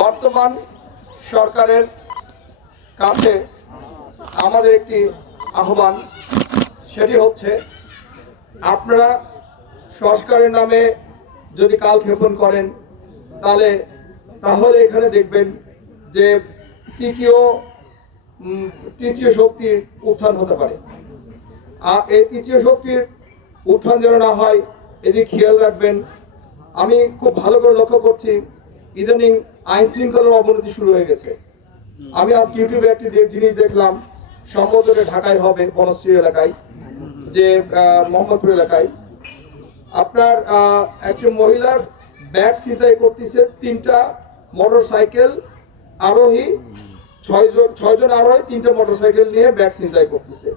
বর্তমান সরকারের কাছে আমাদের একটি আহ্বান, সেটি হচ্ছে আপনারা সংস্কারের নামে যদি কাল ক্ষেপণ করেন, তাহলে তাহলে এখানে দেখবেন যে তৃতীয় তৃতীয় শক্তির উত্থান হতে পারে। আর এই তৃতীয় শক্তির উত্থান যেন না হয়, এদিকে খেয়াল রাখবেন। আমি খুব ভালো করে লক্ষ্য করছি ইদানিং আইন শৃঙ্খলার অবনতি শুরু হয়ে গেছে। আমি আজকে ইউটিউবে একটি জিনিস দেখলাম সম্ভবত ঢাকায় হবে বনশ্রী এলাকায় যে মোহাম্মদপুর এলাকায়। আপনার একজন মহিলার ব্যাগ ছিনতাই করতেছে তিনটা মোটর সাইকেল আরোহী ছয়জন ছয়জন আরোহী তিনটা মোটর সাইকেল নিয়ে ব্যাগ ছিনতাই করতেছে।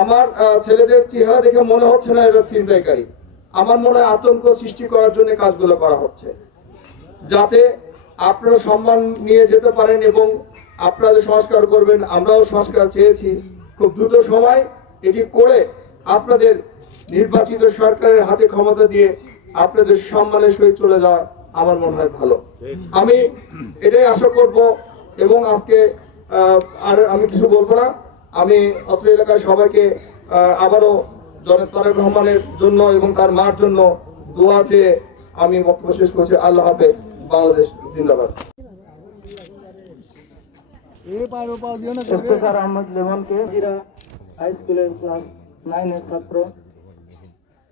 আমার ছেলেদের চেহারা দেখে মনে হচ্ছে না এরা ছিনতাইকারী। আমার মনে হয় আতঙ্ক সৃষ্টি করার জন্য কাজগুলো করা হচ্ছে। যাতে আপনারা সম্মান নিয়ে যেতে পারেন এবং আপনারা যে সংস্কার করবেন, আমরাও সংস্কার চেয়েছি। খুব দ্রুত সময় এটি করে আপনাদের নির্বাচিত সরকারের হাতে ক্ষমতা দিয়ে আপনাদের সম্মানের সহিত চলে যাওয়া আমার মনে হয় ভালো। আমি এটাই আশা করব এবং আজকে আর আমি কিছু বলব না। আমি অত্র এলাকার সবাইকে আবারও জনাব তারেক রহমানের জন্য এবং তার মার জন্য দোয়া চেয়ে আমি বক্তব্য শেষ করছি। আল্লাহ হাফেজ। বাংলাদেশ জিন্দাবাদ। ইফতেখার আহমদ লেমনকে জিরা হাই স্কুলের ক্লাস নাইনের ছাত্র।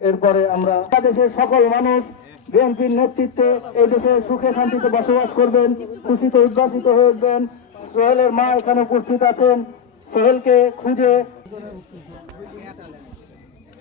এরপরে আমরা দেশের সকল মানুষ বিএনপির নেতৃত্বে এই দেশে সুখে শান্তিতে বসবাস করবেন খুশিতে উদ্ভাসিত হয়ে উঠবেন। সোহেলের মা এখানে উপস্থিত আছেন। সোহেলকে খুঁজে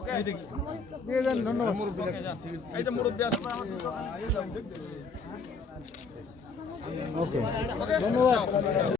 ঠিক আছে পরবর্তী জন আসেন